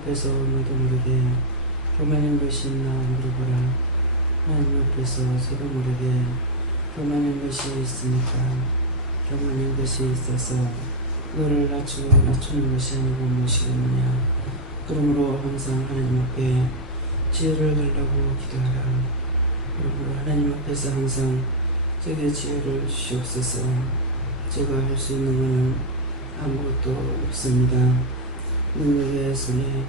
앞에서 너도 모르게 교만한 것이 있나 물어보라. 하나님 앞에서 저도 모르게 교만한 것이 있으니까 교만한 것이 있어서 너를 낮추는 것이 아니고 무엇이겠느냐. 그러므로 항상 하나님 앞에 지혜를 달라고 기도하라. 그러므로 하나님 앞에서 항상 제게 지혜를 주시옵소서. 제가 할 수 있는 것은 아무것도 없습니다. 능력의 손에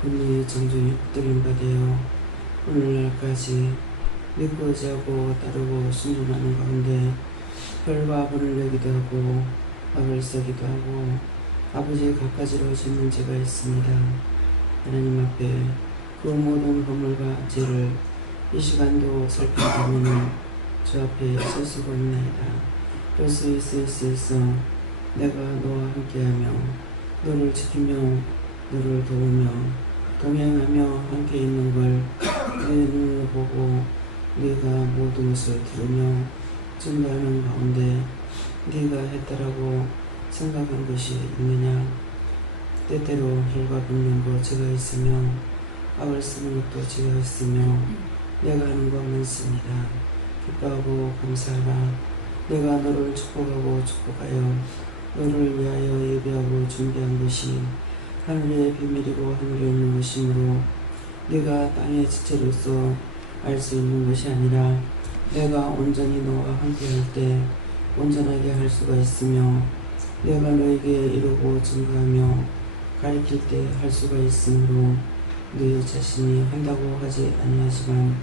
분리의 정중히 붙들림 받아요. 오늘날까지 믿고 의지하고 따르고 순종하는 가운데 혈과 분을 내기도 하고 악을 쓰기도 하고 아버지의 갖가지로 짓는 죄가 있습니다. 하나님 앞에 그 모든 허물과 죄를 이 시간도 살펴보면 주 앞에 설 수가 있나이다. 볼 수 있어 내가 너와 함께하며 너를 지키며 너를 도우며 동행하며 함께 있는 걸 내 눈으로 보고 네가 모든 것을 들으며 증거하는 가운데 네가 했다라고 생각한 것이 있느냐. 때때로 혈과 붓는 것 죄가 있으며 악을 쓰는 것도 죄가 있으며 내가 하는 것 많습니다. 기뻐하고 감사하라. 내가 너를 축복하고 축복하여 너를 위하여 예배하고 준비한 것이 하늘의 비밀이고 하늘에 있는 것이므로 네가 땅의 지체로서 알 수 있는 것이 아니라 내가 온전히 너와 함께 할 때 온전하게 할 수가 있으며 내가 너에게 이루고 증거하며 가리킬 때 할 수가 있으므로 네 자신이 한다고 하지 아니하지만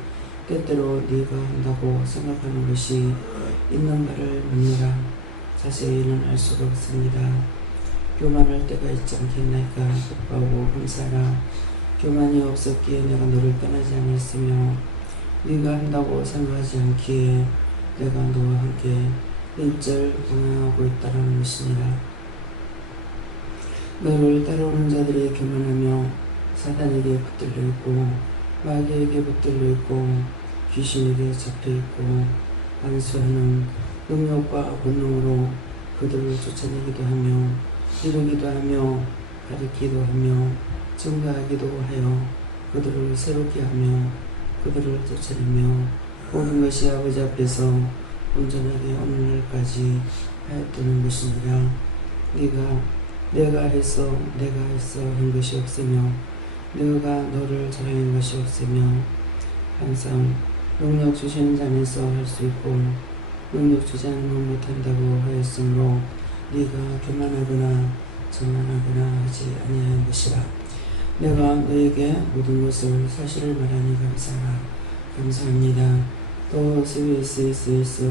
때때로 네가 한다고 생각하는 것이 있는가를 묻느라. 자세히는 알 수가 없습니다. 교만할 때가 있지 않겠나이까. 기뻐하고 감사하라. 교만이 없었기에 내가 너를 떠나지 않았으며 네가 한다고 생각하지 않기에 내가 너와 함께 일절 동행하고 있다라는 것이니라. 너를 따라오는 자들이 교만하며 사단에게 붙들려 있고 마귀에게 붙들려 있고 귀신에게 잡혀 있고 안수하는 능력과 본능으로 그들을 쫓아내기도 하며 이루기도 하며 가리키기도 하며 증거하기도 하여 그들을 새롭게 하며 그들을 쫓아내며 모든 것이 아버지 앞에서 온전하게 오늘날까지 하였다는 것이니라. 내가 해서 한 것이 없으며 내가 너를 자랑한 것이 없으며 항상 능력 주시는 자면서 할 수 있고 능력 주지 않으면 못한다고 하였으므로 네가 교만하거나 저만하거나 하지 아니한 것이라. 내가 너에게 모든 것을 사실을 말하니 감사합니다. 또 스위스에서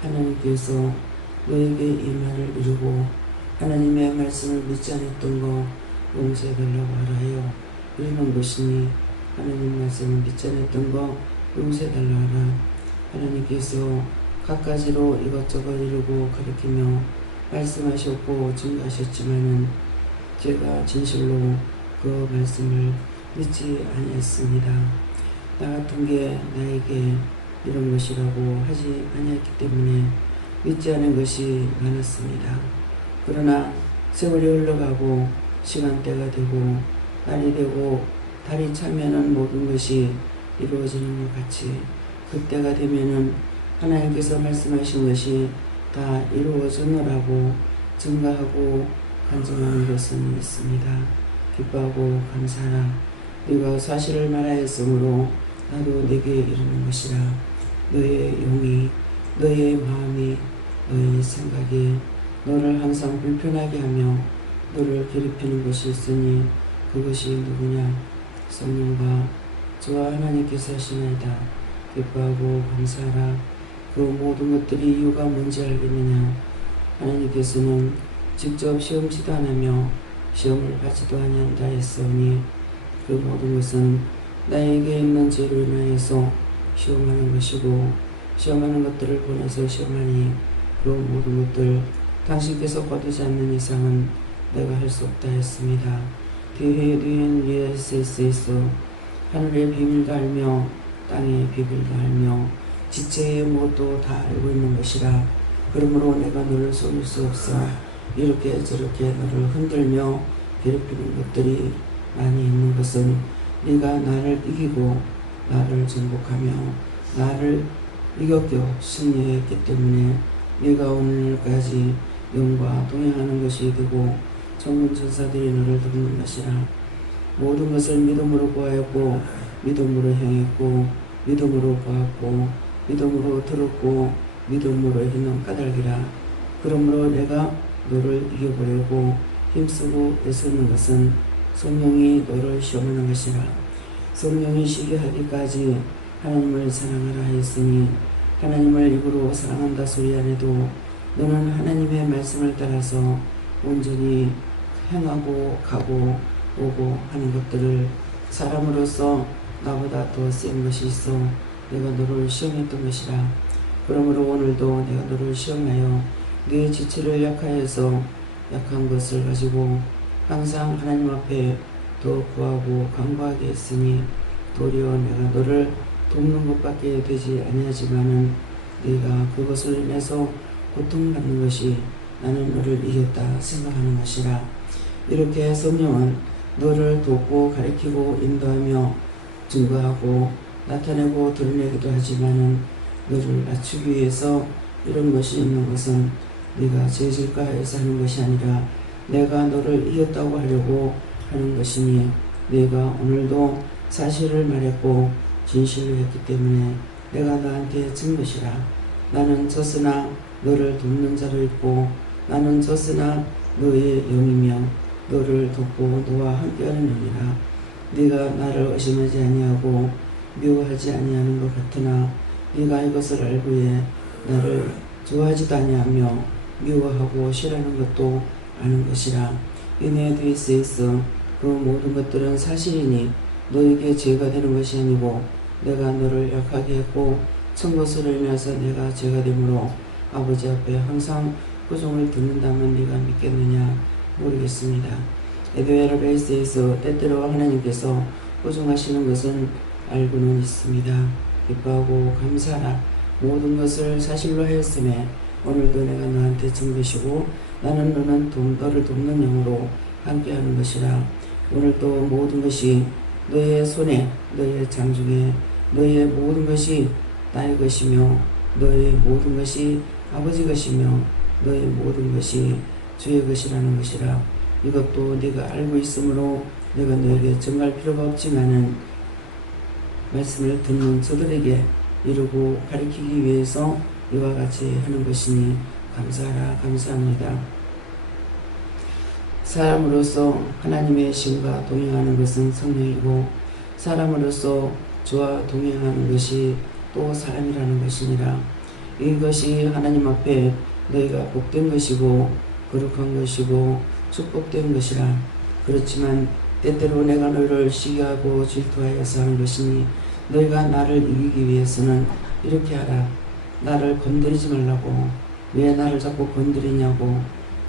하나님께서 너에게 이 말을 이루고 하나님의 말씀을 믿지 않았던 거 용서해달라고 하라 하여 이루는 것이니 하나님 말씀을 믿지 않았던 거 용서해달라 하라. 하나님께서 갖가지로 이것저것 이루고 가르치며 말씀하셨고 증거하셨지만은 제가 진실로 그 말씀을 믿지 아니했습니다. 나 같은 게 나에게 이런 것이라고 하지 아니했기 때문에 믿지 않은 것이 많았습니다. 그러나 세월이 흘러가고 시간대가 되고 날이 되고 달이 차면은 모든 것이 이루어지는 것 같이 그때가 되면은 하나님께서 말씀하신 것이 다 이루어졌노라고 증거하고 간증하는 것은 있습니다. 기뻐하고 감사하라. 네가 사실을 말하였으므로 나도 네게 이르는 것이라. 너의 용이 너의 마음이 너의 생각이 너를 항상 불편하게 하며 너를 괴롭히는 것이 있으니 그것이 누구냐. 성령과 저와 하나님께서 하시나이다. 기뻐하고 감사하라. 그 모든 것들이 이유가 뭔지 알겠느냐. 하나님께서는 직접 시험치도 안 하며 시험을 받지도 아니한다 했으니 그 모든 것은 나에게 있는 죄로 인하여서 시험하는 것이고 시험하는 것들을 보내서 시험하니 그 모든 것들 당신께서 거두지 않는 이상은 내가 할 수 없다 했습니다. 뒤에 예수에서 하늘의 비밀도 알며 땅의 비밀도 알며 지체의 무엇도 다 알고 있는 것이라. 그러므로 내가 너를 속일 수 없어 이렇게 저렇게 너를 흔들며 괴롭히는 것들이 많이 있는 것은 네가 나를 이기고 나를 정복하며 나를 이겼고 승리했기 때문에 네가 오늘까지 영과 동행하는 것이 되고 천군 천사들이 너를 돕는 것이라. 모든 것을 믿음으로 구하였고 믿음으로 행했고 믿음으로 보았고 믿음으로 들었고 믿음으로 행한 까닭이라. 그러므로 내가 너를 이겨보려고 힘쓰고 애쓰는 것은 성령이 너를 시험하는 것이라. 성령이 시기하기까지 하나님을 사랑하라 하였으니 하나님을 입으로 사랑한다 소리 안 해도 너는 하나님의 말씀을 따라서 온전히 행하고 가고 오고 하는 것들을 사람으로서 나보다 더 센 것이 있어 내가 너를 시험했던 것이라. 그러므로 오늘도 내가 너를 시험하여 네 지체를 약하여서 약한 것을 가지고 항상 하나님 앞에 더 구하고 간구하게 했으니 도리어 내가 너를 돕는 것밖에 되지 아니하지만은 네가 그것을 인해서 고통받는 것이 나는 너를 이겼다 생각하는 것이라. 이렇게 성령은 너를 돕고 가리키고 인도하며 증거하고 나타내고 드러내기도 하지만은 너를 낮추기 위해서 이런 것이 있는 것은 네가 죄질까 해서 하는 것이 아니라 내가 너를 이겼다고 하려고 하는 것이니 네가 오늘도 사실을 말했고 진실을 했기 때문에 내가 너한테 진 것이라. 나는 졌으나 너를 돕는 자로 있고 나는 졌으나 너의 영이며 너를 돕고 너와 함께하는 영이라. 네가 나를 의심하지 아니하고 미워하지 아니하는 것 같으나 네가 이것을 알고에 나를 좋아하지도 아니하며 미워하고 싫어하는 것도 아는 것이라. 이내 뒤에 있어 그 모든 것들은 사실이니 너에게 죄가 되는 것이 아니고 내가 너를 약하게 했고 천 것으로 인해서 내가 죄가 되므로 아버지 앞에 항상 고종을 듣는다면 네가 믿겠느냐 모르겠습니다. 에베라 베이스에서 때때로 하나님께서 고종하시는 것은 알고는 있습니다. 기뻐하고 감사하라. 모든 것을 사실로 하였음에 오늘도 내가 너한테 증거시고 나는 너를 돕는 영으로 함께하는 것이라. 오늘도 모든 것이 너의 손에 너의 장중에 너의 모든 것이 나의 것이며 너의 모든 것이 아버지 것이며 너의 모든 것이 주의 것이라는 것이라. 이것도 네가 알고 있으므로 내가 너에게 정할 필요가 없지만은 말씀을 듣는 저들에게 이루고 가리키기 위해서 이와 같이 하는 것이니 감사하라 감사합니다. 사람으로서 하나님의 신과 동행하는 것은 성령이고 사람으로서 주와 동행하는 것이 또 사람이라는 것이니라. 이것이 하나님 앞에 너희가 복된 것이고 거룩한 것이고 축복된 것이라. 그렇지만 때때로 내가 너희를 시기하고 질투하여서 하는 것이니 너희가 나를 이기기 위해서는 이렇게 하라. 나를 건드리지 말라고. 왜 나를 자꾸 건드리냐고.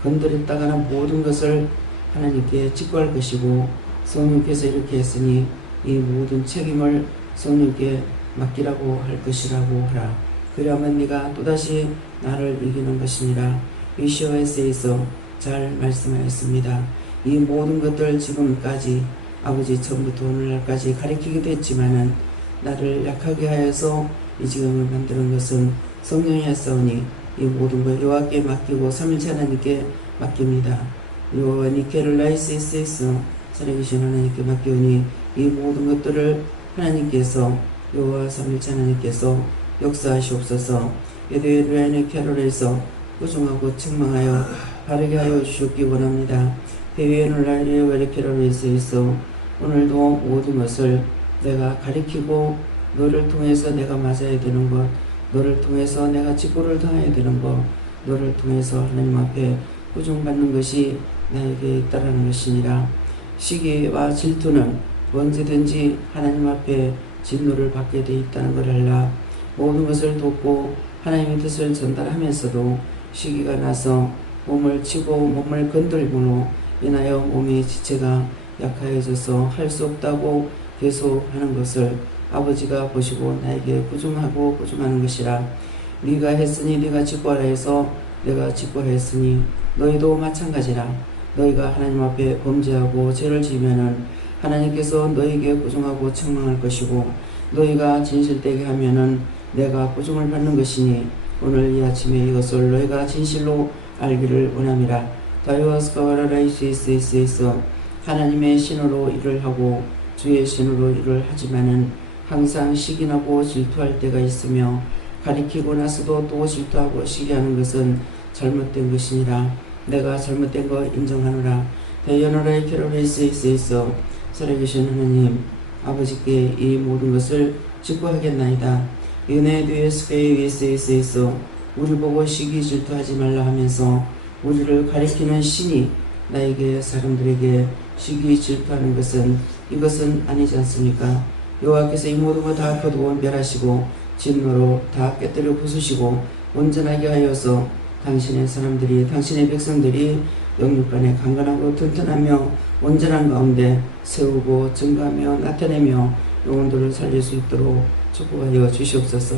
건드렸다가는 모든 것을 하나님께 직구할 것이고 성령께서 이렇게 했으니 이 모든 책임을 성령께 맡기라고 할 것이라고 하라. 그러면 네가 또다시 나를 이기는 것이니라. 이시오에서에서 잘 말씀하였습니다. 이 모든 것들 지금까지 아버지 처음부터 오늘날까지 가르치기도 했지만은 나를 약하게 하여서 이 지금을 만드는 것은 성령이 하사오니 이 모든 걸 여호와께 맡기고 삼일체 하나님께 맡깁니다. 여호와 니케를라이스에서 살아계신 하나님께 맡기오니 이 모든 것들을 하나님께서 여호와 삼일체 하나님께서 역사하시옵소서. 에드웨르아니 캐롤에서 꾸중하고 책망하여 바르게 하여 주시기 원합니다. 베위에놀라이리에 웨르케롤에서 오늘도 모든 것을 내가 가리키고 너를 통해서 내가 맞아야 되는 것, 너를 통해서 내가 직고를 당해야 되는 것, 너를 통해서 하나님 앞에 꾸중받는 것이 나에게 있다라는 것이니라. 시기와 질투는 언제든지 하나님 앞에 진노를 받게 돼 있다는 걸 알라. 모든 것을 돕고 하나님의 뜻을 전달하면서도 시기가 나서 몸을 치고 몸을 건들므로 인하여 몸의 지체가 약하여져서 할 수 없다고 계속 하는 것을 아버지가 보시고 나에게 꾸중하고 꾸중하는 것이라. 네가 했으니 네가 직고하라 해서 내가 직고하였으니 너희도 마찬가지라. 너희가 하나님 앞에 범죄하고 죄를 지으면은 하나님께서 너에게 꾸중하고 책망할 것이고 너희가 진실되게 하면은 내가 꾸중을 받는 것이니 오늘 이 아침에 이것을 너희가 진실로 알기를 원함이라. 다이와스가와라라이스이스이스 하나님의 신으로 일을 하고 주의 신으로 일을 하지만은 항상 시기나고 질투할 때가 있으며 가리키고 나서도 또 질투하고 시기하는 것은 잘못된 것이니라. 내가 잘못된 거 인정하노라. 대연호라의 캐롤레이스이스이스 살아계신 하나님 아버지께 이 모든 것을 직구하겠나이다. 은혜 뒤에 스페이스이스이스 우리 보고 시기 질투하지 말라 하면서 우리를 가리키는 신이 나에게 사람들에게 시기 질투하는 것은 이것은 아니지 않습니까? 여호와께서 이 모든 것 다 거두어 멸하시고 진노로 다 깨뜨려 부수시고 온전하게 하여서 당신의 사람들이 당신의 백성들이 영육간에 강건하고 튼튼하며 온전한 가운데 세우고 증가하며 나타내며 영혼들을 살릴 수 있도록 축복하여 주시옵소서.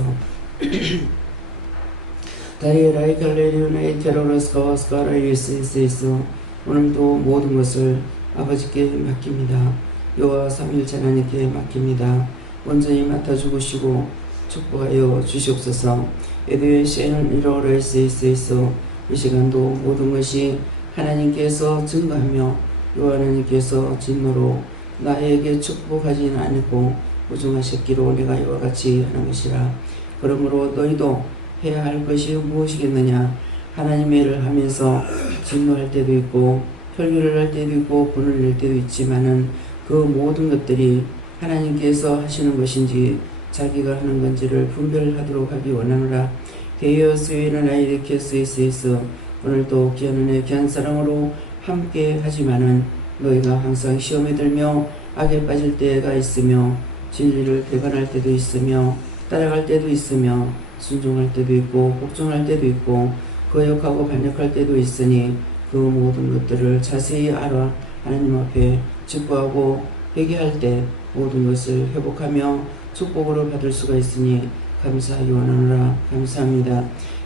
다이에라이 갈레리오나이 테로로스카와 스카라이스이스 오늘도 모든 것을 아버지께 맡깁니다. 여호와 삼위일체 하나님께 맡깁니다. 온전히 맡아 주시고 축복하여 주시옵소서. 에드의 셰는 이로레스이스 이 시간도 모든 것이 하나님께서 증거하며 여호와 하나님께서 진노로 나에게 축복하지는 않고 부정하셨기로 내가 이와 같이 하는 것이라. 그러므로 너희도 해야 할 것이 무엇이겠느냐. 하나님의 일을 하면서 진노할 때도 있고 혈기를 할 때도 있고 분을 낼 때도 있지만은 그 모든 것들이 하나님께서 하시는 것인지 자기가 하는 건지를 분별하도록 하기 원하노라. 데이어스위는 아이데케스이스 오늘도 귀한 은혜 귀한 사랑으로 함께 하지만은 너희가 항상 시험에 들며 악에 빠질 때가 있으며 진리를 배반할 때도 있으며 따라갈 때도 있으며 순종할 때도 있고 복종할 때도 있고 거역하고 반역할 때도 있으니 그 모든 것들을 자세히 알아 하나님 앞에 직구하고 회개할 때 모든 것을 회복하며 축복으로 받을 수가 있으니 감사하기 원하노라. 감사합니다.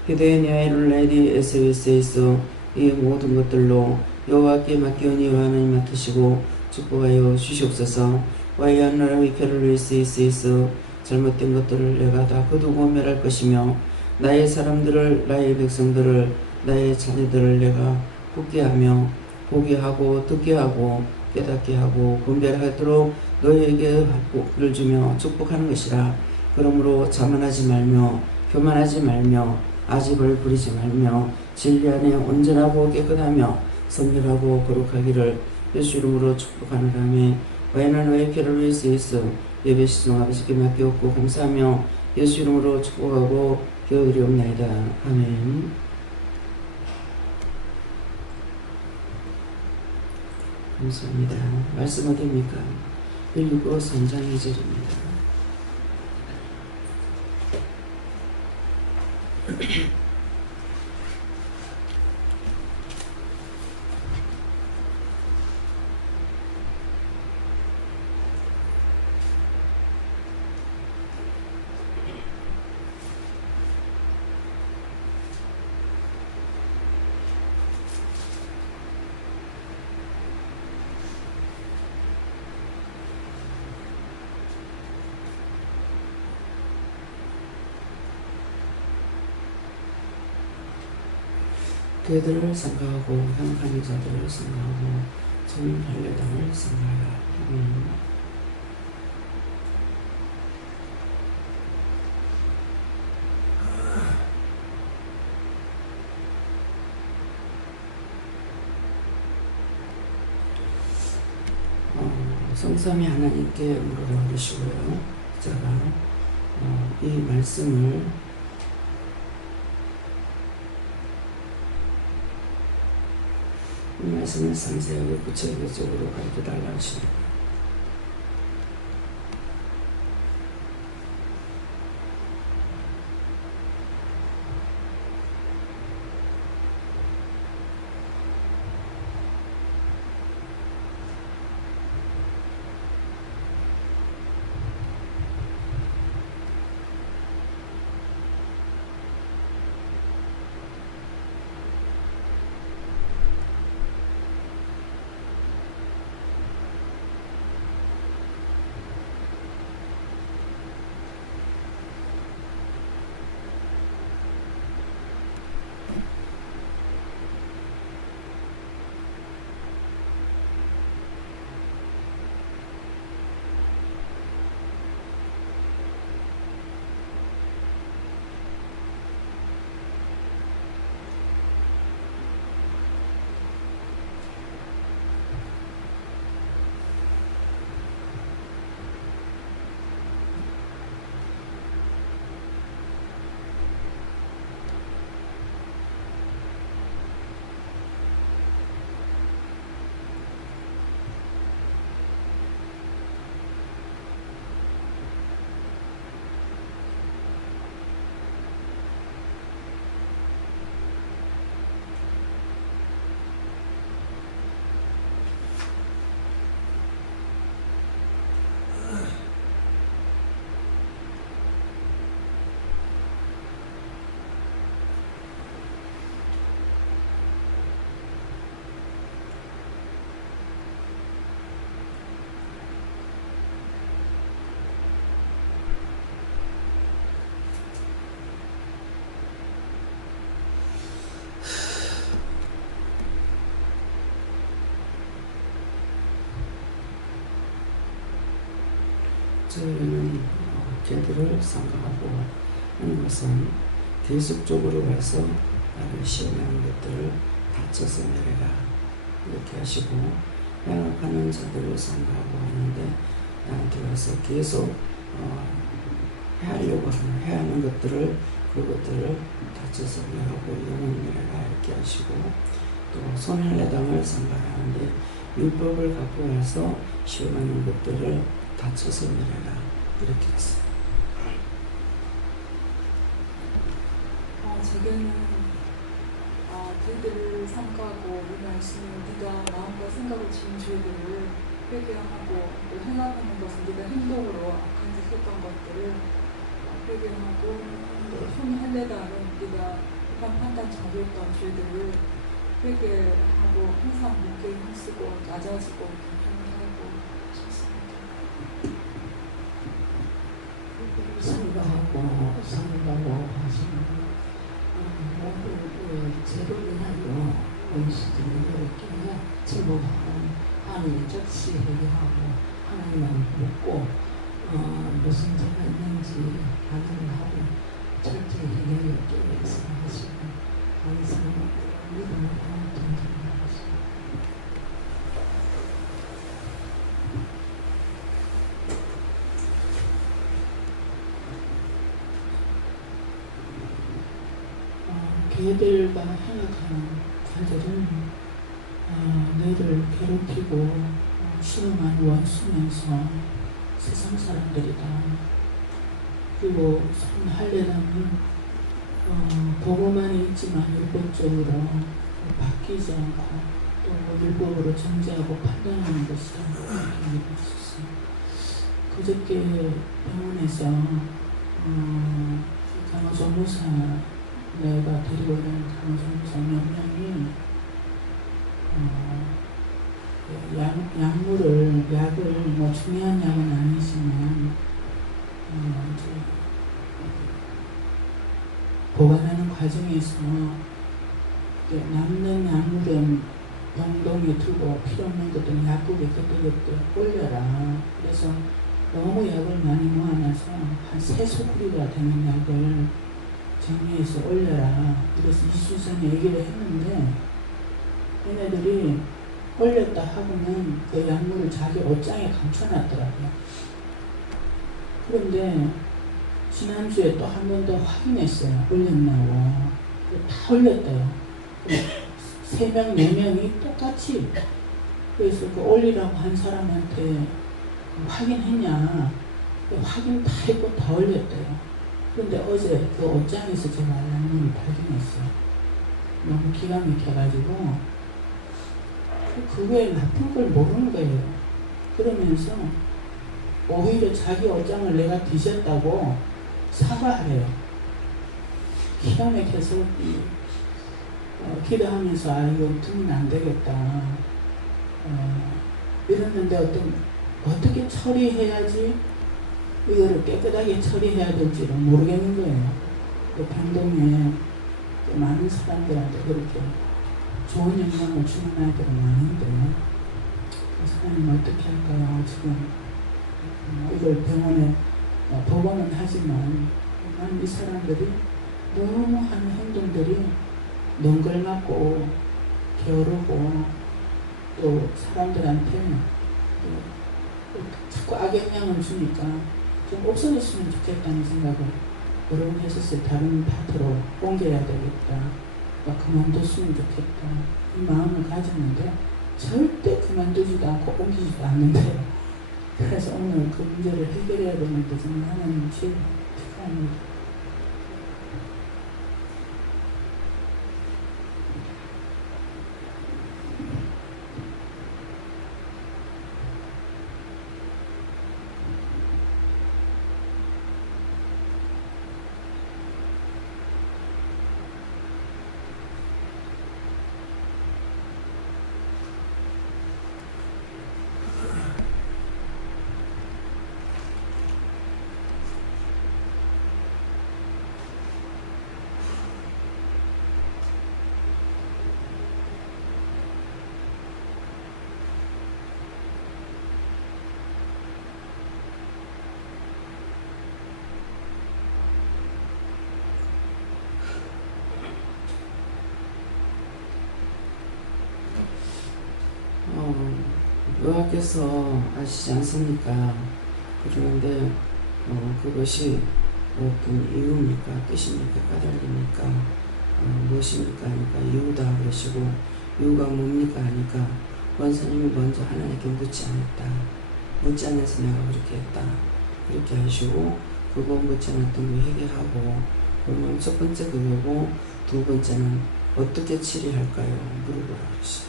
히데니아의 레디 SBS에서 이 모든 것들로 여호와께 맡기오니 하나님 맡으시고 축복하여 주시옵소서. 와이안나라 위케르리스이스 잘못된 것들을 내가 다 거두고 멸할 것이며 나의 사람들을 나의 백성들을 나의 자녀들을 내가 굳게 하며 보게 하고 듣게 하고 깨닫게 하고 분별하도록 너희에게 복을 주며 축복하는 것이라. 그러므로 자만하지 말며 교만하지 말며 아집을 부리지 말며 진리 안에 온전하고 깨끗하며 선별하고 거룩하기를 예수 이름으로 축복하노라며. 와이나노의 캐롤리스이스 예배 시종 아버지께 맡기옵고 감사하며 예수 이름으로 축복하고 기도드리옵나이다. 아멘. 감사합니다. 말씀 어디입니까? 165 3장 2절입니다. 그들을 생각하고 행하는 자들을 생각하고 전 할례당을 생각하라. 성삼위 하나님께 물으라 그러시고요. 제가 이 말씀을 이 말씀을 상세하게 구체적으로 가르쳐달라 하십니다. 수요일에는 개들을 삼가하고 하는 것은 계속적으로 가서 나를 시험하는 것들을 다쳐서 내려라 이렇게 하시고, 양악하는 자들을 삼가하고 하는데 나한테 와서 계속 해하려고 하는 해하는 것들을 그것들을 다쳐서 내라고 영혼 내라 이렇게 하시고, 또 손해당을 삼가하는데 율법을 갖고 와서 시험하는 것들을 다쳐서 내라 이렇게 했어요. 제게는 그들을 삼가고 이 말씀은 네가 마음과 생각을 지은 죄들을 회개하고 또 행하는 것은 네가 행동으로 악한 짓 했던 것들을 회개하고 손 할례다는 네가 한 판단 자기였던 죄들을 회개하고 항상 목에 힘쓰고 낮아지고 경험하고 싶습니다. 삼가하고 하시는 죄로 인하여 원수들이 이렇게 증오하고 하나님을 적시 회개하고 하나님만 묻고 무슨 죄가 있는지 확인을 하고 철저히 회개를 깨서 하시고 항상 믿음으로 전쟁을 하시고. 개들과 행악하는 자들은 너를 괴롭히고 수능한 원수면서 세상 사람들이다. 그리고 할례당은 보고만 있지만 율법적으로 바뀌지 않고 또 율법으로 정죄하고 판단하는 것이다. 이렇게 얘기했었어요. 그저께 병원에서 간호조무사 내가 데리고 있는 간호조무사 몇 명이 약을 뭐 중요한 약은 아니지만 보관하는 과정에서 남는 약물은 병동에 두고 필요 없는 것들은 약국에 그때그때 올려라. 그래서 너무 약을 많이 모아놔서 한 3소쿠리가 되는 약을 정리해서 올려라. 그래서 2주 전에 얘기를 했는데 얘네들이 올렸다 하고는 그 약물을 자기 옷장에 감춰놨더라고요. 그런데 지난주에 또 한 번 더 확인했어요. 올렸나고. 다 올렸대요. 3명, 4명이 똑같이. 그래서 그 올리라고 한 사람한테 확인했냐. 확인 다 했고 다 올렸대요. 그런데 어제 그 옷장에서 제가 약물을 발견했어요. 너무 기가 막혀가지고 그거에 나쁜 걸 모르는 거예요. 그러면서 오히려 자기 옷장을 내가 뒤졌다고 사과하래요. 기가 막혀서 기도하면서 이거 두면 안 되겠다. 이랬는데 어떻게 처리해야지 이거를 깨끗하게 처리해야 될지를 모르겠는 거예요. 그 병동에 많은 사람들한테 그렇게 좋은 영향을 주는 아이들은 많은데 사장님 어떻게 할까요? 지금 이걸 병원에 보고는 하지만 이 사람들이 너무 하는 행동들이 능글맞고 게으르고 또 사람들한테 자꾸 악영향을 주니까 좀 없어졌으면 좋겠다는 생각을 여러 번 했었어요. 다른 파트로 옮겨야 되겠다. 그만뒀으면 좋겠다. 이 마음을 가졌는데 절대 그만두지도 않고 옮기지도 않는데 그래서 오늘 그 문제를 해결해야 되는데 정말 하나님 제일 필요합니다. 하나님께서 아시지 않습니까? 그러는데 그것이 어떤 이유입니까? 뜻입니까? 까닭입니까? 무엇입니까? 하니까 이유다 그러시고, 이유가 뭡니까? 하니까 원사님이 먼저 하나님께 묻지 않았다. 묻지 않아서 내가 그렇게 했다. 그렇게 하시고, 그거 묻지 않았던 거 회개하고, 그러면 첫 번째 그거고, 두 번째는 어떻게 치료할까요? 물어보라 그러시.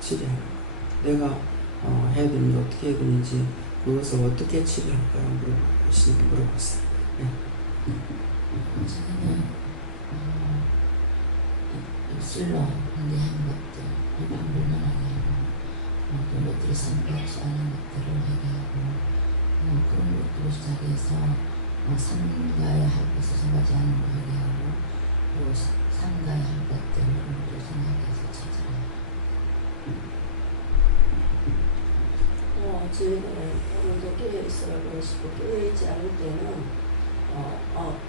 치료하는 거. 내가 해야 되는 게 어떻게 해야 되는지, 그것을 어떻게 치료할까요? 물어봤어요. 네. 저는 입술로 관리한 것들, 불만불만하게 하고, 또 것들이 상쾌하지 않은 것들을 회개하고, 그런 것들을 시작해서 삼가야 할 것을 생각하지 않는 거 회개하고, 또 삼가야 할 것들을 또 생각해서 찾아라. 저희는 오늘도 깨어 있으라고 하시고, 깨어 있지 않을 때는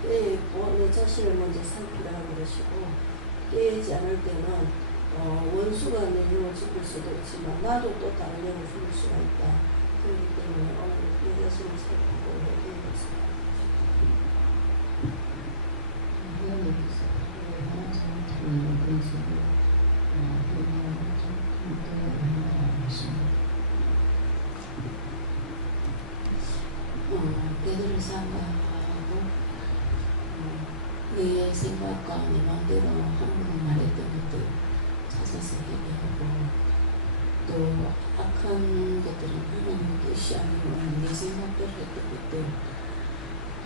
깨어 있고 내 자신을 먼저 살피라 그러시고, 깨어 있지 않을 때는 원수가 내 영을 지킬 수도 있지만 나도 또 다른 영을 죽일 수가 있다. 그렇기 때문에 오늘 내 자신을 살피고 회개했습니다. 회원님께서 하나님을 그리스도 회개하고 좀 하십니다. 때들을 생각하고 내 생각과 내 마음대로 하나님 말했던 것들 찾아서 회개하고, 또 악한 것들은 하나님의 뜻이 아니고 내 생각대로 했던 것들,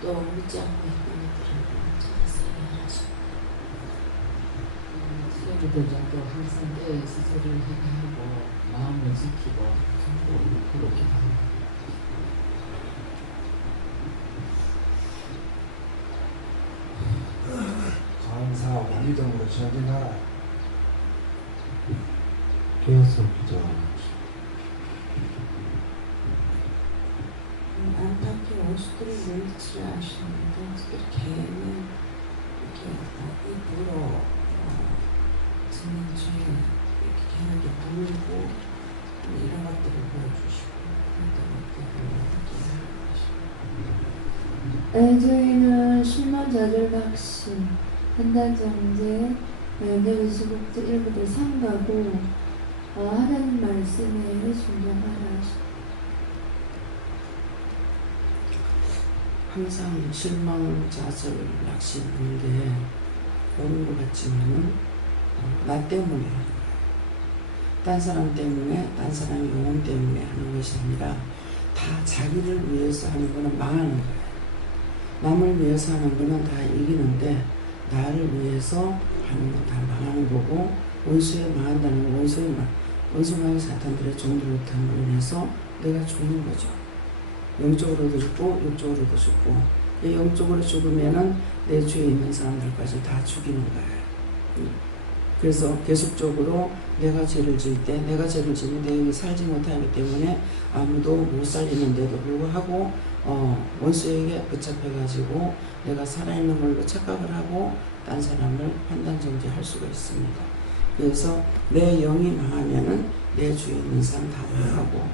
또 묻지 않고 했던 것들을 찾아서 회개하시고, 시간이 되자도 항상 때의 스스로를 회개하고 마음을 지키고 그렇게 합니다. 감사하고 믿음으로 전진하라. 깨어서 기도하라. 안팎의 원수들을 물리치려 하시는데 개는 이렇게 입으로 짓는 죄, 이렇게 개에게 물고 이런 것들을 보여주시고, 그런 것들을 저희는 신망자들각신 한단정제 내의수국들 일부들 삼가고 하나님 말씀에 순종하라. 항상 실망자절 낚시하는 게 어려운 것 같지만은 나 때문에 하는 거예요. 딴 사람 때문에, 딴 사람의 영혼 때문에 하는 것이 아니라 다 자기를 위해서 하는 거는 망하는 거예요. 남을 위해서 하는 거는 다 이기는데 나를 위해서 하는 건 다 망하는 거고, 원수에 망한다는 건 원수마귀 사탄들의 종들로부터 인해서 내가 죽는 거죠. 영적으로도 죽고 육적으로도 죽고, 영적으로 죽으면은 내 주위에 있는 사람들까지 다 죽이는 거예요. 그래서 계속적으로 내가 죄를 지을 때, 내가 죄를 지으면 내 영이 살지 못하기 때문에 아무도 못 살리는데도 불구하고 원수에게 붙잡혀가지고 내가 살아있는 걸로 착각을 하고 딴 사람을 판단정지할 수가 있습니다. 그래서 내 영이 망하면은 내 주위에 있는 사람 다 망하고,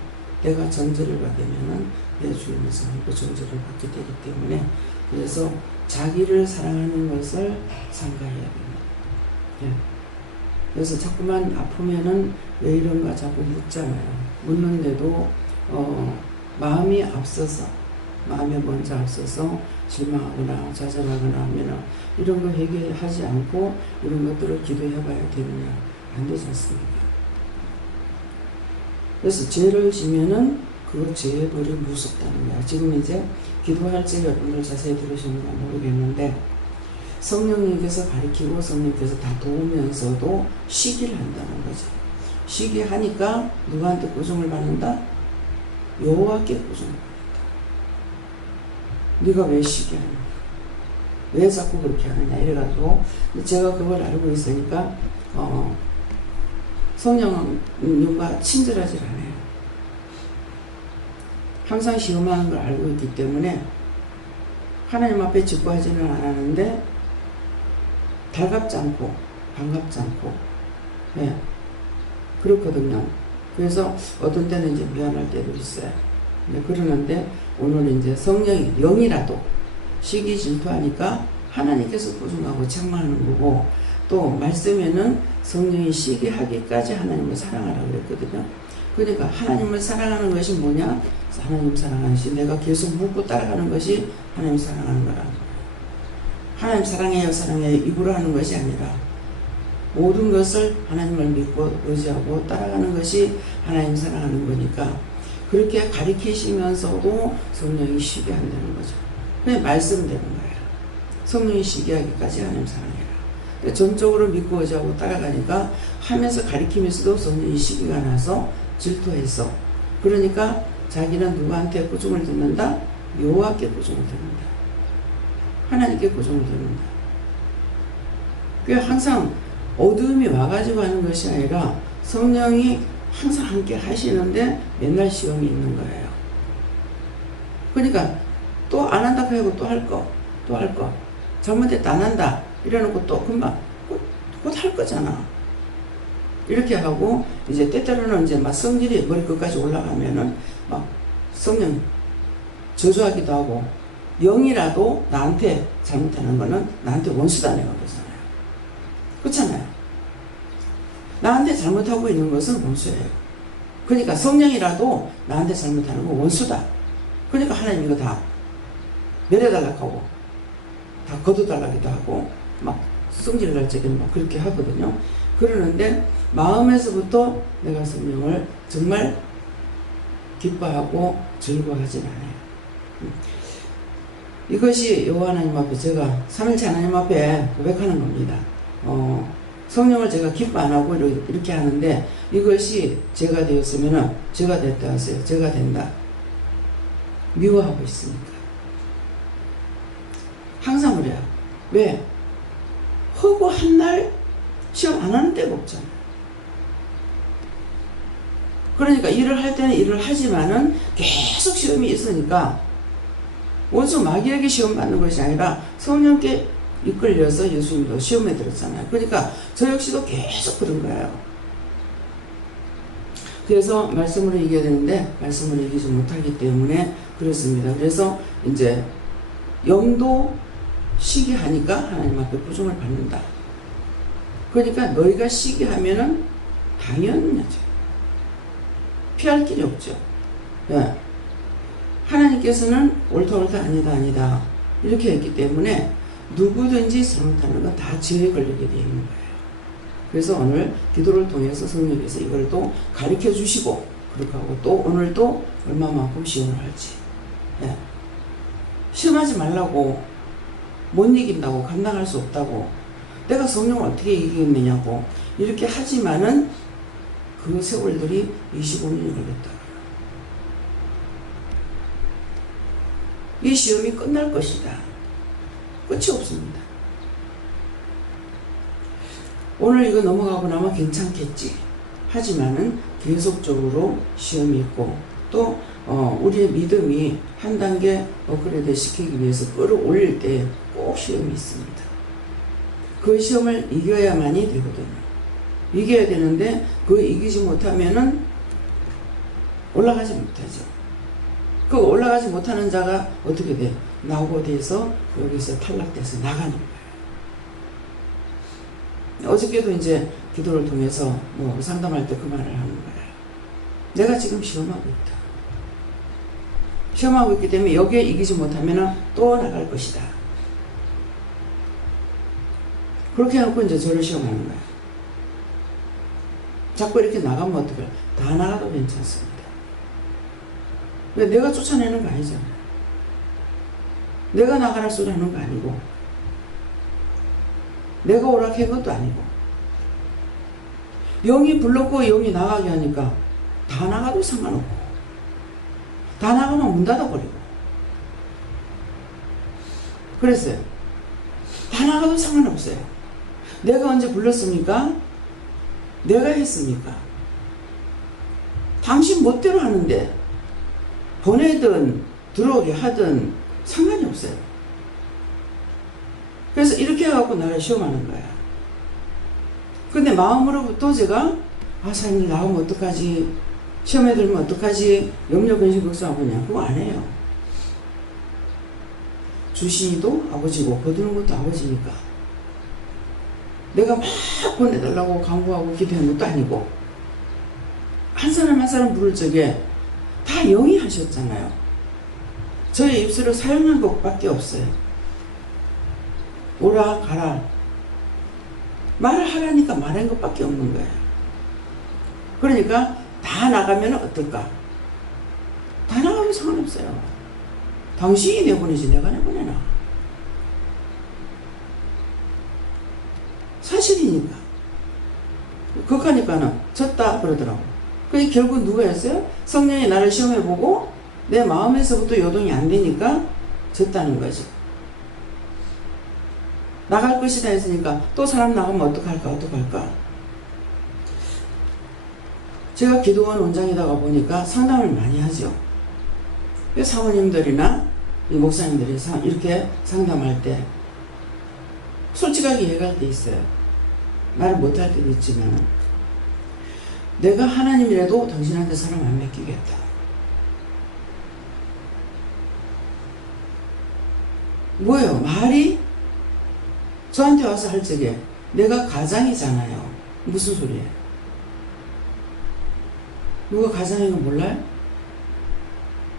내가 정죄를 받으면은 내 주위에 있는 사람도 정죄를 받게 되기 때문에, 그래서 자기를 사랑하는 것을 삼가해야 됩니다. 예. 그래서 자꾸만 아프면은 왜 이런가 자꾸 묻잖아요. 묻는데도 마음이 앞서서, 마음에 먼저 앞서서 실망하거나 좌절하거나 하면 이런 거 회개하지 않고 이런 것들을 기도해봐야 되느냐? 안 되지 않습니까? 그래서 죄를 지면은 그 죄의 벌이 무섭다는 거야. 지금 이제 기도할지 여러분들 자세히 들으셨는가 모르겠는데, 성령님께서 가르치고 성령님께서 다 도우면서도 시기를 한다는 거죠. 시기하니까 누구한테 고정을 받는다? 여호와께 고정을 받는다. 네가 왜 시기하냐? 왜 자꾸 그렇게 하느냐? 이래가지고 제가 그걸 알고 있으니까 성령님과 친절하지 않아요. 항상 시험하는 걸 알고 있기 때문에 하나님 앞에 직구하지는 않았는데 달갑지 않고 반갑지 않고, 네, 그렇거든요. 그래서 어떤 때는 이제 미안할 때도 있어요. 그러는데 오늘 이제 성령이 영이라도 시기 질투하니까 하나님께서 보증하고 책망하는 거고, 또 말씀에는 성령이 시기하기까지 하나님을 사랑하라고 그랬거든요. 그러니까 하나님을 사랑하는 것이 뭐냐? 하나님 사랑하는 것이, 내가 계속 묻고 따라가는 것이 하나님 사랑하는 거라는 거예요. 하나님 사랑해요 사랑해요 입으로 하는 것이 아니라 모든 것을 하나님을 믿고 의지하고 따라가는 것이 하나님 사랑하는 거니까, 그렇게 가리키시면서도 성령이 쉬게 한다는 거죠. 그냥 말씀되는 거예요. 성령이 쉬게 하기까지 하나님 사랑해라. 전적으로 믿고 의지하고 따라가니까 하면서 가리키면서도 성령이 시기가 나서 질투해서, 그러니까 자기는 누구한테 꾸중을 듣는다? 여호와께 꾸중을 듣는다. 하나님께 꾸중을 듣는다. 그게 항상 어두움이 와가지고 하는 것이 아니라 성령이 항상 함께 하시는데 맨날 시험이 있는 거예요. 그러니까 또 안 한다 하고 또 할 거, 또 할 거. 잘못했다 안 한다 이래놓고 또 금방 곧 할 거잖아. 이렇게 하고 이제 때때로는 이제 막 성질이 머리 끝까지 올라가면은 막 성령 저주하기도 하고, 영이라도 나한테 잘못하는 거는 나한테 원수다 내가 그러잖아요. 그렇잖아요. 나한테 잘못하고 있는 것은 원수예요. 그러니까 성령이라도 나한테 잘못하는 건 원수다. 그러니까 하나님 이거 다 내려달라고 하고 다 거둬달라기도 하고 막 성질 날 적에는 막 그렇게 하거든요. 그러는데 마음에서부터 내가 성령을 정말 기뻐하고 즐거워하진 않아요. 이것이 여호와 하나님 앞에 제가 삼일체 하나님 앞에 고백하는 겁니다. 성령을 제가 기뻐 안 하고 이렇게 하는데, 이것이 제가 되었으면은 제가 됐다 하세요. 제가 된다. 미워하고 있으니까. 항상 그래요. 왜? 허구 한 날 시험 안 하는 데가 없잖아요. 그러니까 일을 할 때는 일을 하지만은 계속 시험이 있으니까 원수 마귀에게 시험 받는 것이 아니라 성령께 이끌려서 예수님도 시험에 들었잖아요. 그러니까 저 역시도 계속 그런 거예요. 그래서 말씀으로 이겨야 되는데 말씀으로 이기지 못하기 때문에 그렇습니다. 그래서 이제 영도 시기하니까 하나님 앞에 부정을 받는다. 그러니까 너희가 시기하면은 당연하죠. 피할 길이 없죠. 네. 하나님께서는 옳다 아니다 이렇게 했기 때문에 누구든지 잘못하는 건 다 죄에 걸리게 되어 있는 거예요. 그래서 오늘 기도를 통해서 성령께서 이걸 또 가르쳐 주시고 그렇게 하고, 또 오늘 또 얼마만큼 시험을 할지. 네. 시험하지 말라고, 못 이긴다고, 감당할 수 없다고, 내가 성령을 어떻게 이기겠느냐고 이렇게 하지만은 그 세월들이 25년이 걸렸다고요. 이 시험이 끝날 것이다. 끝이 없습니다. 오늘 이거 넘어가고 나면 괜찮겠지. 하지만은 계속적으로 시험이 있고, 또 우리의 믿음이 한 단계 업그레이드 시키기 위해서 끌어올릴 때 꼭 시험이 있습니다. 그 시험을 이겨야만이 되거든요. 이겨야 되는데 그 이기지 못하면은 올라가지 못하죠. 그 올라가지 못하는 자가 어떻게 돼? 낙오돼서 여기서 탈락돼서 나가는 거예요. 어저께도 이제 기도를 통해서 뭐 상담할 때 그 말을 하는 거예요. 내가 지금 시험하고 있다. 시험하고 있기 때문에 여기에 이기지 못하면 또 나갈 것이다. 그렇게 해놓고 이제 저를 시험하는 거예요. 자꾸 이렇게 나가면 어떡해요? 다 나가도 괜찮습니다. 왜? 내가 쫓아내는 거 아니잖아요. 내가 나가라 소리 하는 거 아니고, 내가 오락한 것도 아니고, 영이 불렀고 영이 나가게 하니까 다 나가도 상관없고, 다 나가면 문 닫아버리고. 그랬어요. 다 나가도 상관없어요. 내가 언제 불렀습니까? 내가 했습니까? 당신 멋대로 하는데 보내든 들어오게 하든 상관이 없어요. 그래서 이렇게 해갖고 나를 시험하는 거야. 근데 마음으로부터 제가 아, 사람들 나오면 어떡하지? 시험에 들면 어떡하지? 염려, 근심, 걱정하고 그냥 그거 안 해요. 주신이도 아버지고 거두는 것도 아버지니까. 내가 막 보내달라고 강구하고 기도한 것도 아니고 한 사람 한 사람 부를 적에 다 영이 하셨잖아요. 저의 입술을 사용한 것밖에 없어요. 오라 가라 말을 하라니까 말한 것밖에 없는 거예요. 그러니까 다 나가면 어떨까? 다 나가면 상관없어요. 당신이 내보내지 내가 내보내나. 사실이니까. 그러니까는 졌다 그러더라고. 그게 결국 누가 했어요? 성령이 나를 시험해보고 내 마음에서부터 요동이 안 되니까 졌다는 거죠. 나갈 것이다 했으니까 또 사람 나가면 어떡할까? 제가 기도원 원장이다가 보니까 상담을 많이 하죠. 사모님들이나 목사님들이 이렇게 상담할 때 솔직하게 얘기할 때 있어요. 말을 못할 때도 있지만 내가 하나님이라도 당신한테 사람 안 맡기겠다. 뭐예요? 말이 저한테 와서 할 적에 내가 가장이잖아요. 무슨 소리예요? 누가 가장인 거 몰라요?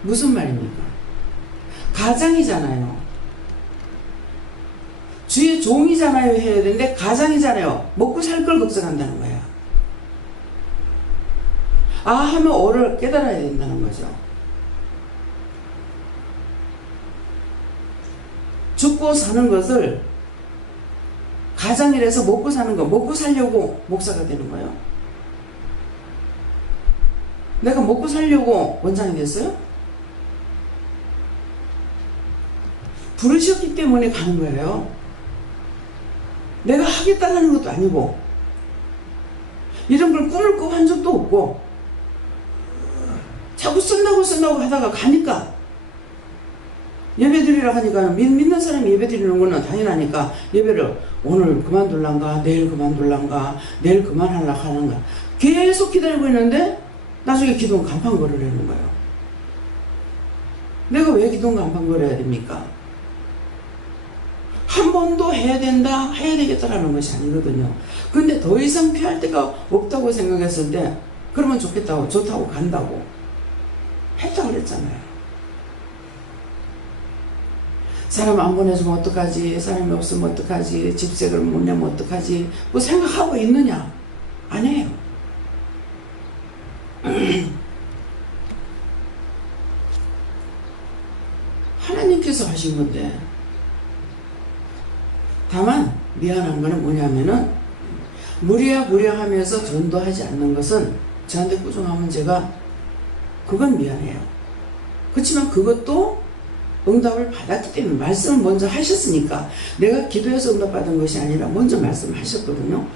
무슨 말입니까? 가장이잖아요. 주의 종이잖아요 해야 되는데 가장이잖아요. 먹고 살 걸 걱정한다는 거야. 아 하면 어를 깨달아야 된다는 거죠. 죽고 사는 것을 가장이라서 먹고 사는 거, 먹고 살려고 목사가 되는 거예요. 내가 먹고 살려고 원장이 됐어요? 부르셨기 때문에 가는 거예요. 내가 하겠다는 것도 아니고 이런 걸 꿈을 꾸고 한 적도 없고 자꾸 쓴다고 하다가 가니까 예배 드리라 하니까 믿는 사람이 예배 드리는 거는 당연하니까 예배를 오늘 그만둘란가 내일 그만둘란가 내일 그만하려고 하는가 계속 기다리고 있는데 나중에 기도는 간판거리라는 거예요. 내가 왜 기도는 간판거려야 됩니까? 한 번도 해야 된다, 해야 되겠다라는 것이 아니거든요. 근데 더 이상 피할 데가 없다고 생각했을 때 그러면 좋겠다고, 좋다고 간다고 했다고 그랬잖아요. 사람 안 보내주면 어떡하지, 사람이 없으면 어떡하지, 집세를 못 내면 어떡하지, 뭐 생각하고 있느냐? 아니에요. 하나님께서 하신 건데, 다만 미안한 거는 뭐냐면은 무리하면서 전도하지 않는 것은 저한테 꾸중하면 제가 그건 미안해요. 그렇지만 그것도 응답을 받았기 때문에 말씀을 먼저 하셨으니까 내가 기도해서 응답받은 것이 아니라 먼저 말씀하셨거든요.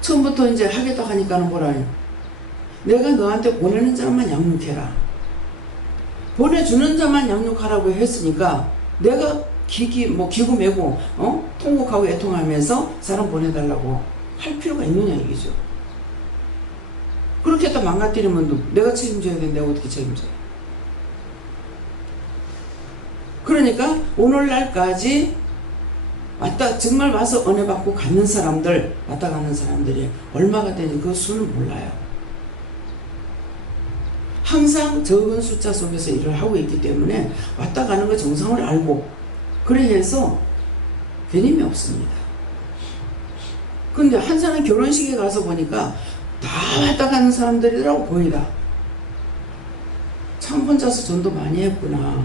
처음부터 이제 하겠다 하니까는 뭐라니, 내가 너한테 보내는 자만 양육해라, 보내주는 자만 양육하라고 했으니까 내가 기구 메고 통곡하고 애통하면서 사람 보내달라고 할 필요가 있느냐 이거죠. 그렇게 또 망가뜨리면 내가 책임져야 되는데 내가 어떻게 책임져요? 그러니까 오늘날까지 정말 와서 은혜 받고 가는 사람들, 왔다 가는 사람들이 얼마가 되는지 그 수는 몰라요. 항상 적은 숫자 속에서 일을 하고 있기 때문에 왔다 가는 거 정상을 알고 그래서 개념이 없습니다. 근데 한 사람 결혼식에 가서 보니까 다 왔다 가는 사람들이라고 보이다. 참 혼자서 전도 많이 했구나.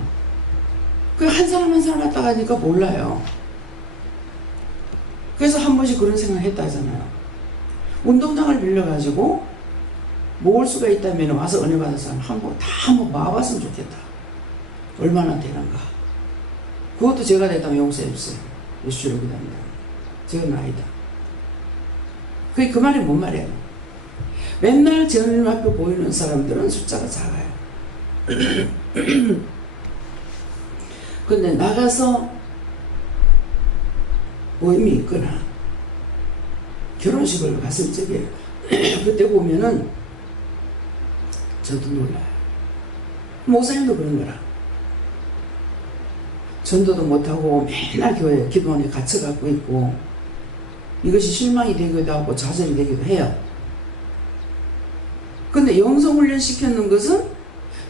그 한 사람 한 사람 왔다 가니까 몰라요. 그래서 한 번씩 그런 생각을 했다 하잖아요. 운동장을 빌려가지고 모을 수가 있다면 와서 은혜 받은 사람 한번 모아봤으면 좋겠다. 얼마나 되는가. 그것도 제가 됐다면 용서해 주세요. 예수로 기도합니다. 제가 아니다. 그게 그 말이 뭔 말이에요? 맨날 주님 앞에 보이는 사람들은 숫자가 작아요. 근데 나가서 모임이 있거나 결혼식을 갔을 적에 그때 보면은 저도 놀라요. 목사님도 그런 거라. 전도도 못하고 맨날 교회 기도원에 갇혀갖고 있고 이것이 실망이 되기도 하고 좌절이 되기도 해요. 근데 영성훈련 시켰는 것은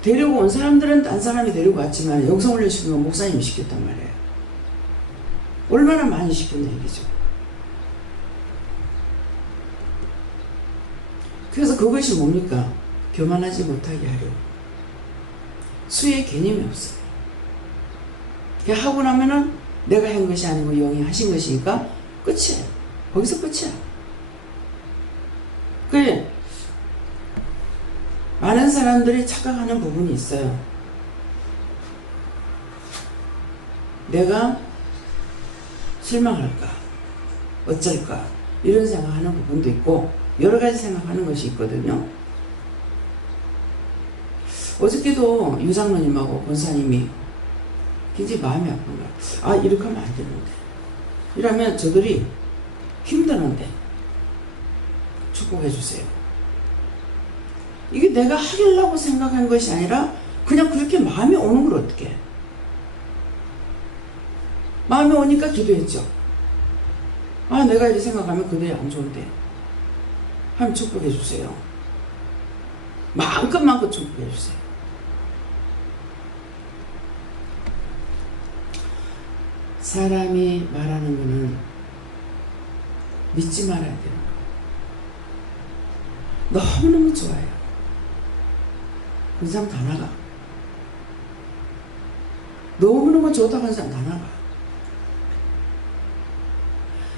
데리고 온 사람들은 딴 사람이 데리고 왔지만 영성훈련 시킨 건 목사님이 시켰단 말이에요. 얼마나 많이 시켰냐 얘기죠. 그래서 그것이 뭡니까? 교만하지 못하게 하려고. 수의 개념이 없어요. 하고 나면은 내가 한 것이 아니고 영이 하신 것이니까 끝이에요. 거기서 끝이야. 그래, 많은 사람들이 착각하는 부분이 있어요. 내가 실망할까? 어쩔까? 이런 생각하는 부분도 있고 여러 가지 생각하는 것이 있거든요. 어저께도 유장로님하고 권사님이 굉장히 마음이 아픈 거야. 아, 이렇게 하면 안 되는데. 이러면 저들이 힘드는데 축복해 주세요. 이게 내가 하려고 생각한 것이 아니라 그냥 그렇게 마음이 오는 걸 어떻게 해? 마음이 오니까 기도했죠. 아, 내가 이렇게 생각하면 그들이 안 좋은데. 하면 축복해 주세요. 마음껏 축복해 주세요. 사람이 말하는 거는 믿지 말아야 돼요. 너무너무 좋아요. 그 사람 다 나가. 너무너무 좋다고 하는 사람 다 나가.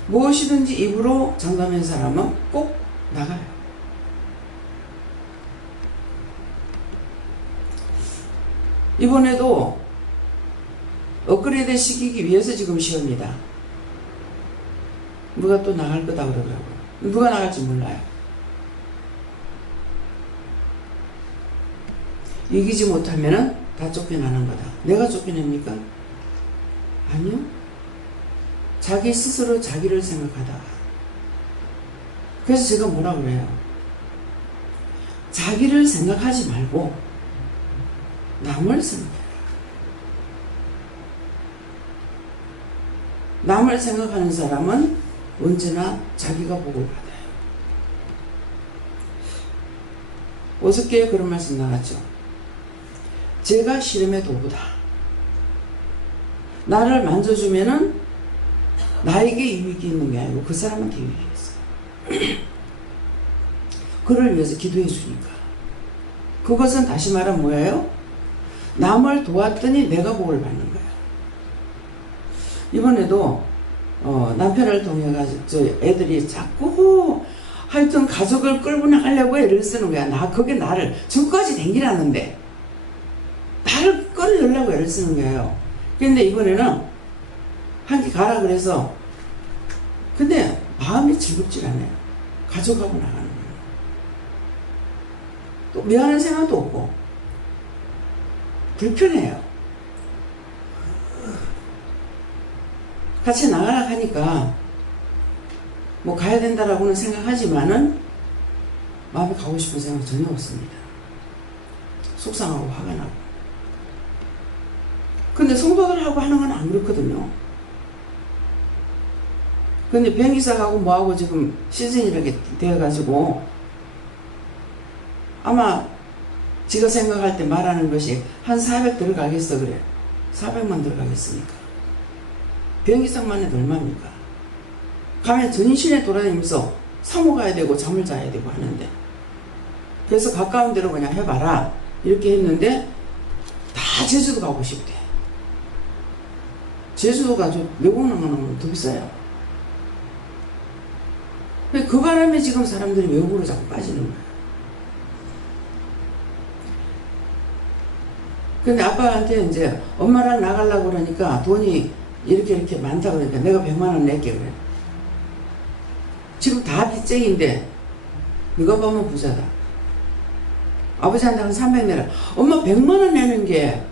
무엇이든지 입으로 장담한 사람은 꼭 나가요. 이번에도 업그레이드 시키기 위해서 지금 시험이다. 누가 또 나갈 거다 그러더라고요. 누가 나갈지 몰라요. 이기지 못하면은 다 쫓겨나는 거다. 내가 쫓겨냅니까? 아니요. 자기 스스로 자기를 생각하다가. 그래서 제가 뭐라 그래요? 자기를 생각하지 말고 남을 생각해라. 남을 생각하는 사람은 언제나 자기가 복을 받아요. 어저께 그런 말씀 나왔죠. 제가 시름의 도구다. 나를 만져주면은 나에게 유익이 있는 게 아니고 그 사람한테 유익이 있어요. 그를 위해서 기도해 주니까. 그것은 다시 말하면 뭐예요? 남을 도왔더니 내가 복을 받는 거예요. 이번에도 남편을 통해 가지고 저 애들이 자꾸 하여튼 가족을 끌고 나가려고 애를 쓰는 거야. 그게 나를 저까지 댕기라는데 나를 끌으려고 애를 쓰는 거예요. 근데 이번에는 한 끼 가라 그래서 근데 마음이 즐겁지 않아요. 가족하고 나가는 거예요. 또 미안한 생각도 없고 불편해요. 같이 나가라 하니까 뭐 가야 된다라고는 생각하지만은 마음에 가고 싶은 생각 전혀 없습니다. 속상하고 화가 나고. 근데 성도들하고 하는 건 안 그렇거든요. 근데 비행기사하고 뭐하고 지금 시즌이 이렇게 되어가지고 아마 지가 생각할 때 말하는 것이 한 400 들어가겠어 그래. 400만 들어가겠으니까. 비행기상만 해도 얼마입니까? 가면 전신에 돌아다니면서 사모 가야 되고 잠을 자야 되고 하는데 그래서 가까운 데로 그냥 해봐라 이렇게 했는데 다 제주도 가고 싶대. 제주도가 외국 나가면 더 비싸요. 그 바람에 지금 사람들이 외국으로 자꾸 빠지는 거예요. 근데 아빠한테 이제 엄마랑 나가려고 그러니까 돈이 이렇게 많다 그러니까 내가 100만 원 낼게 그래. 지금 다 빚쟁인데 누가 보면 부자다. 아버지한테 한 300 내라. 엄마 100만 원 내는 게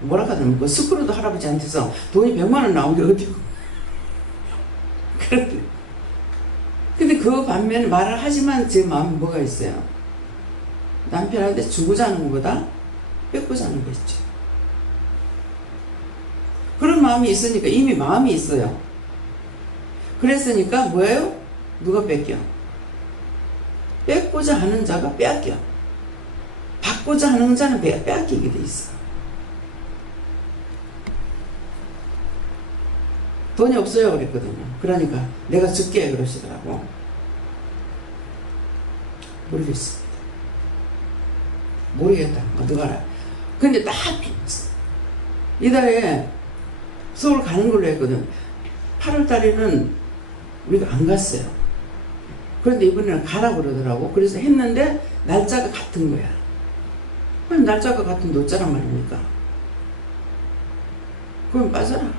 뭐라 하더니 그 스크루도 할아버지한테서 돈이 100만 원 나온 게 어디고. 그런데 근데 그 반면에 말을 하지만 제 마음에 뭐가 있어요? 남편한테 주고자 하는 것보다 뺏고자 하는 거 있죠. 그런 마음이 있으니까 이미 마음이 있어요. 그랬으니까 뭐예요? 누가 뺏겨? 뺏고자 하는 자가 빼앗겨. 받고자 하는 자는 빼앗기게 돼 있어. 돈이 없어요 그랬거든요. 그러니까 내가 줄게 그러시더라고. 모르겠습니다. 모르겠다. 누가 알아. 근데 딱 이달에 서울 가는 걸로 했거든. 8월 달에는 우리가 안 갔어요. 그런데 이번에는 가라고 그러더라고. 그래서 했는데 날짜가 같은 거야. 그럼 날짜가 같은데 어쩌란 말입니까? 그럼 빠져라.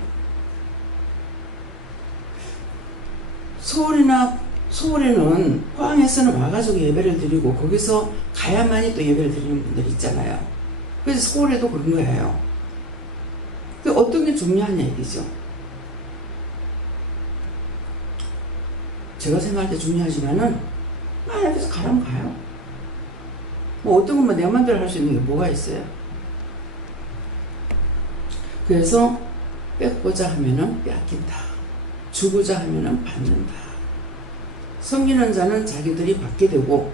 서울에는 포항에서는 와가지고 예배를 드리고 거기서 가야만이 또 예배를 드리는 분들 있잖아요. 그래서 서울에도 그런 거예요. 어떤 게 중요하냐 얘기죠. 제가 생각할 때 중요하지만은 만약에서 가라면 가요. 뭐 어떤 것만 내 맘대로 할 수 있는 게 뭐가 있어요. 그래서 뺏고자 하면은 빼앗긴다. 주고자 하면은 받는다. 섬기는 자는 자기들이 받게 되고,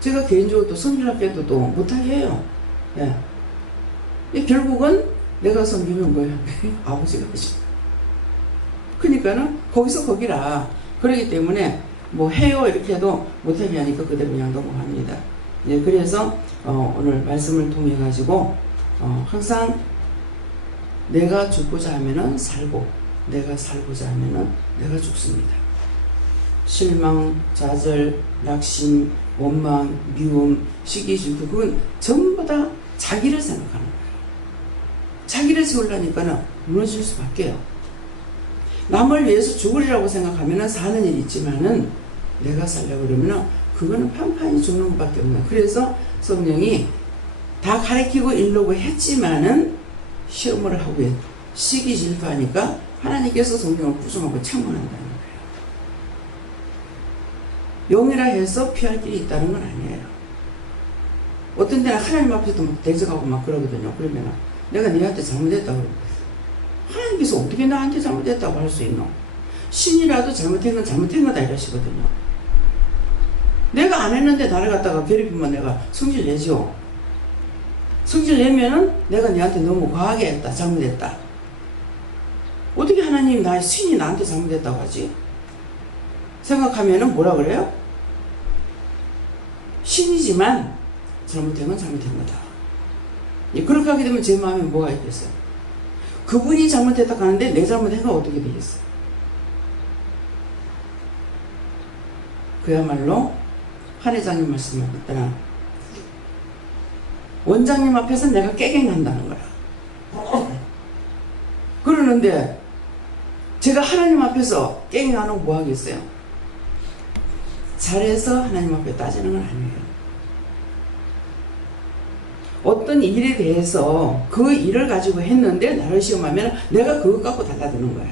제가 개인적으로 또 섬기라 때도 못하게 해요. 예. 결국은 내가 섬기면 뭐예요? 아버지가 하죠. 그러니까는 거기서 거기라. 그러기 때문에 뭐 해요 이렇게 해도 못하게 하니까 그대로 그냥 넘어갑니다. 예, 그래서 오늘 말씀을 통해 가지고 항상 내가 죽고자 하면은 살고, 내가 살고자 하면은 내가 죽습니다. 실망, 좌절, 낙심, 원망, 미움, 시기, 질투, 그건 전부 다 자기를 생각하는 거예요. 자기를 세우려니까는 무너질 수밖에요. 남을 위해서 죽으리라고 생각하면은 사는 일이 있지만은 내가 살려고 그러면은 그거는 판판이 죽는 것밖에 없는 거예요. 그래서 성령이 다 가르치고 일러고 했지만은 시험을 하고 시기 질투하니까 하나님께서 성령을 부정하고 책망한다는 거예요. 영이라 해서 피할 길이 있다는 건 아니에요. 어떤 때는 하나님 앞에도 막 대적하고 막 그러거든요. 그러면 내가 너한테 잘못했다고 그러면 하나님께서 어떻게 나한테 잘못했다고 할 수 있노? 신이라도 잘못한 건 잘못한 거다 이러시거든요. 내가 안 했는데 나를 갖다가 괴롭히면 내가 성질 내죠. 성질 내면은 내가 너한테 너무 과하게 했다, 잘못했다. 어떻게 하나님 나의 신이 나한테 잘못했다고 하지? 생각하면은 뭐라 그래요? 신이지만 잘못된 건 잘못된 거다. 그렇게 하게 되면 제 마음에 뭐가 있겠어요? 그분이 잘못했다고 하는데 내 잘못한 건 어떻게 되겠어요? 그야말로 한 회장님 말씀을 듣더라. 원장님 앞에서 내가 깨갱한다는 거야. 그러는데 제가 하나님 앞에서 깨갱하는 뭐 하겠어요? 잘해서 하나님 앞에 따지는 건 아니에요. 어떤 일에 대해서 그 일을 가지고 했는데 나를 시험하면 내가 그것 갖고 달라드는 거야.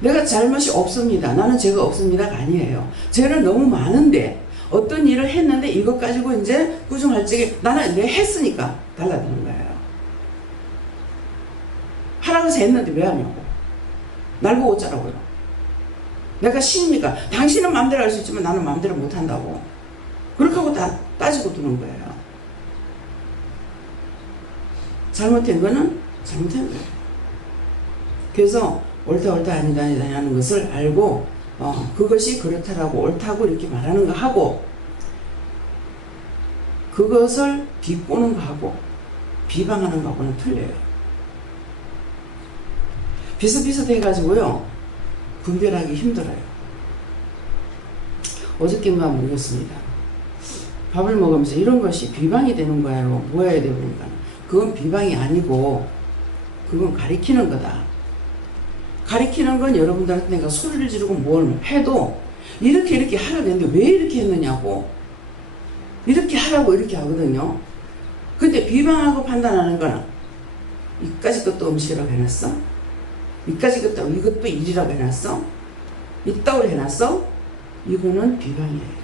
내가 잘못이 없습니다. 나는 죄가 없습니다가 아니에요. 죄는 너무 많은데 어떤 일을 했는데 이것 가지고 이제 구중할 적에 나는 내가 했으니까 달라드는 거예요. 하라고 해서 했는데 왜 하냐고. 날 보고 어쩌라고요. 내가 신입니까? 당신은 마음대로 할 수 있지만 나는 마음대로 못한다고. 그렇게 하고 다 따지고 두는 거예요. 잘못된 거는 잘못된 거예요. 그래서 옳다 아니다 하는 것을 알고 그것이 그렇다라고 옳다고 이렇게 말하는 거 하고 그것을 비꼬는 거 하고 비방하는 거하고는 틀려요. 비슷비슷해가지고요 분별하기 힘들어요. 어저께인가 모르겠습니다. 밥을 먹으면서 이런 것이 비방이 되는 거예요. 뭐해야 돼 보니까 그건 비방이 아니고 그건 가리키는 거다. 가리키는 건 여러분들한테 내가 소리를 지르고 뭘 해도 이렇게 하라고 했는데 왜 이렇게 했느냐고 이렇게 하라고 이렇게 하거든요. 근데 비방하고 판단하는 거는 이까지도 또 음식이라고 해놨어? 이까지 긋다고 이것도 일이라고 해놨어? 이따구로 해놨어? 이거는 비방이에요.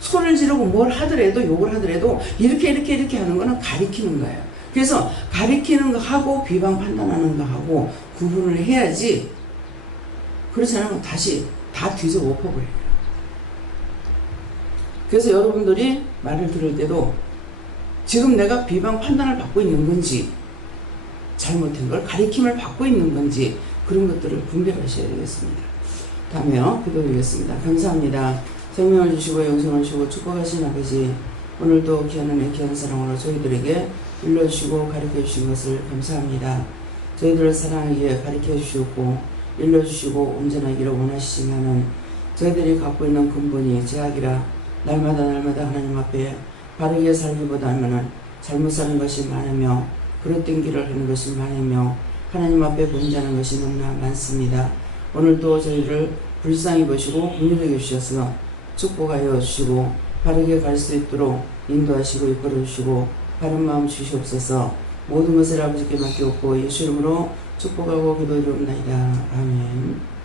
소리를 지르고 뭘 하더라도 욕을 하더라도 이렇게 하는 거는 가리키는 거예요. 그래서 가리키는 거 하고 비방 판단하는 거 하고 구분을 해야지. 그렇지 않으면 다시 다 뒤집어 엎어버려요. 그래서 여러분들이 말을 들을 때도 지금 내가 비방 판단을 받고 있는 건지 잘못된 걸 가리킴을 받고 있는 건지 그런 것들을 분별하셔야 되겠습니다. 다음에요. 기도드리겠습니다. 감사합니다. 생명을 주시고 영생을 주시고 축복하신 아버지, 오늘도 귀한 은혜 귀한 사랑으로 저희들에게 일러주시고 가르쳐주신 것을 감사합니다. 저희들을 사랑하기에 가르쳐주시고 일러주시고 온전하기를 원하시지만은 저희들이 갖고 있는 근본이 제약이라 날마다 하나님 앞에 바르게 살기보다는 잘못 사는 것이 많으며 그릇된 길을 하는 것이 많으며 하나님 앞에 범죄하는 것이 너무나 많습니다. 오늘도 저희를 불쌍히 보시고 긍휼히 주셔서 축복하여 주시고 바르게 갈 수 있도록 인도하시고 이끌어 주시고 바른 마음 주시옵소서. 모든 것을 아버지께 맡기옵고 예수 이름으로 축복하고 기도드리옵나이다. 아멘.